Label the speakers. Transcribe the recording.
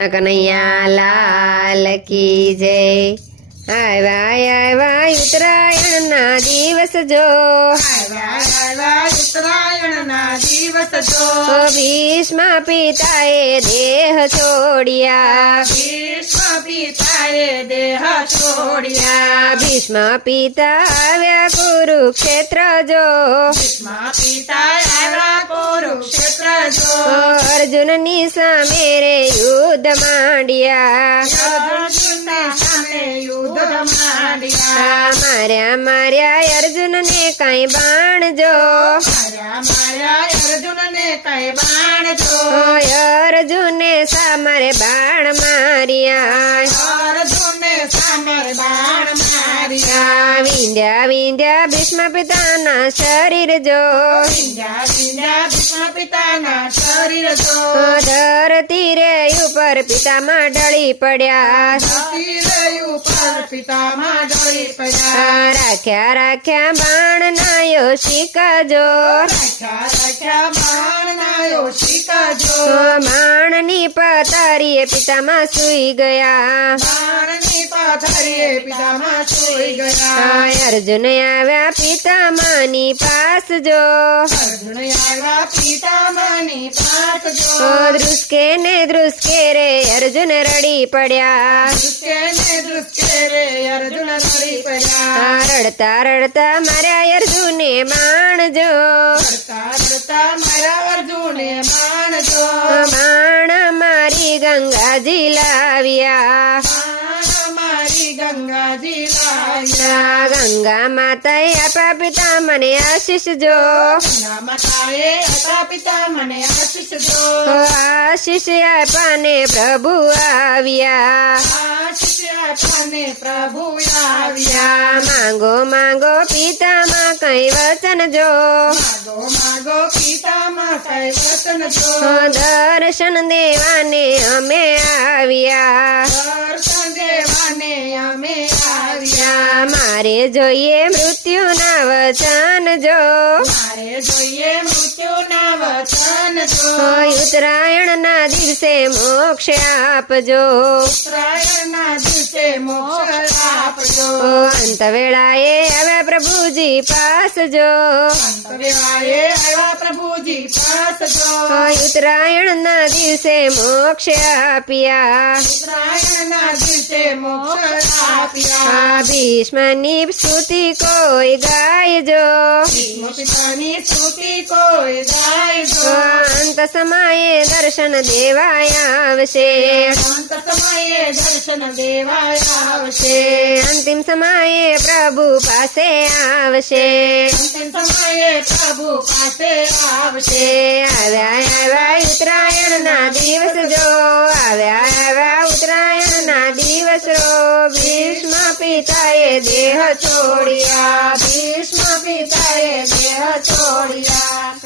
Speaker 1: કનૈયા લાલ કી જય આવ્યા આવ્યા ઉત્તરાયણ ના દિવસ જો
Speaker 2: ઉત્તરાયણના દિવસ જો
Speaker 1: ભીષ્મ પિતાએ દેહ છોડ્યા
Speaker 2: ભીષ્મ પિતાએ દેહ છોડ્યા
Speaker 1: ભીષ્મ પિતા આવ્યા કુરુક્ષેત્ર જો
Speaker 2: ભીષ્મ પિતા આવ્યા કુરુક્ષેત્ર જો
Speaker 1: અર્જુનની સામે રે યુદ્ધ માંડ્યા માર્યા માર્યા અર્જુનને કઈ બાણ જો.
Speaker 2: માર્યા માર્યા કઈ
Speaker 1: બાણજો અર્જુને બાણ
Speaker 2: અર્જુનને સામે બાણ માર્યા.
Speaker 1: ભીષ્મ પિતાના શરીર જો
Speaker 2: વિંધ્યા વિંધ્યા ભીષ્મ પિતાના શરીર જો.
Speaker 1: ધરતી રે ઉપર પિતામાં ઢળી પડ્યા.
Speaker 2: ઉપર પિતામાં ઢળી પડ્યા
Speaker 1: આ રાખ્યા રાખ્યા બાણ નાયો શીખજો
Speaker 2: રાખ્યા રાખ્યા બાણનાયો શીખજો
Speaker 1: બાણની પતારીએ પિતામાં સુઈ ગયા
Speaker 2: બાણની પાથરીએ પિતામાં સૂઈ ગયા
Speaker 1: આ અર્જુન આવ્યા પિતામાની પાસ જો
Speaker 2: અર્જુન આવ્યા પિતામાની પાસ
Speaker 1: ઓ
Speaker 2: જો
Speaker 1: ધ્રુસકે ને ધ્રુસકે રે અર્જુન રડી પડ્યા. રડતા રડતા
Speaker 2: મારા અર્જુને માણજો.
Speaker 1: માણ મારી ગંગાજી લાવ્યા. ગંગા માતા પિતા મને આશીષ જો
Speaker 2: ગંગા માતાએ હતા પિતા મને આશીષ
Speaker 1: ઓ
Speaker 2: દો
Speaker 1: આશીષ આપાને પ્રભુ આવ્યા
Speaker 2: આશીષ આપવાને પ્રભુ આવ્યા
Speaker 1: આ માંગો માંગો પિતામાં કઈ વચન જો
Speaker 2: માગો માગો પિતામાં કઈ વચન જો
Speaker 1: ઓ દર્શન દેવાને અમે આવ્યા
Speaker 2: દર્શન દેવાને અમે આવ્યા
Speaker 1: આ મારે જોઈએ મૃત્યુના વચન જો.
Speaker 2: મારે જોઈએ મૃત્યુના વચન જો.
Speaker 1: ઉત્તરાયણના દિવસે મોક્ષ આપજો.
Speaker 2: ઉત્તરાયણના દિવસે મોક્ષ આપજો.
Speaker 1: અંત વેળાએ હવે પ્રભુજી પાસ જો
Speaker 2: અંતરેવાએ આવ્યા પ્રભુજી પાસ જો
Speaker 1: ઓ ઉત્તરાયણના દિવસે મોક્ષ આપ્યા
Speaker 2: ઉત્તરાયણના દિવસે મોક્ષ આપ્યા
Speaker 1: આ ભીષ્મની સ્તુતિ કોઈ ગાયજો
Speaker 2: ભીષ્મ પિતાની સ્તુતિ કોઈ ગાય
Speaker 1: ઓ
Speaker 2: જો
Speaker 1: અંત સમયે દર્શન દેવાય આવશે
Speaker 2: અંત સમયે દર્શન દેવાય આવશે
Speaker 1: અંતિમ સમયે પ્રભુ પાસે આવશે
Speaker 2: અંતિમ સમયે પ્રભુ પાસે આવશે
Speaker 1: આવ્યા આવ્યા ઉત્તરાયણના દિવસ જો આવ્યા આવ્યા ઉત્તરાયણના દિવસ રો ભીષ્મ પિતાએ દેહ છોડ્યા
Speaker 2: ભીષ્મ પિતાએ દેહ છોડ્યા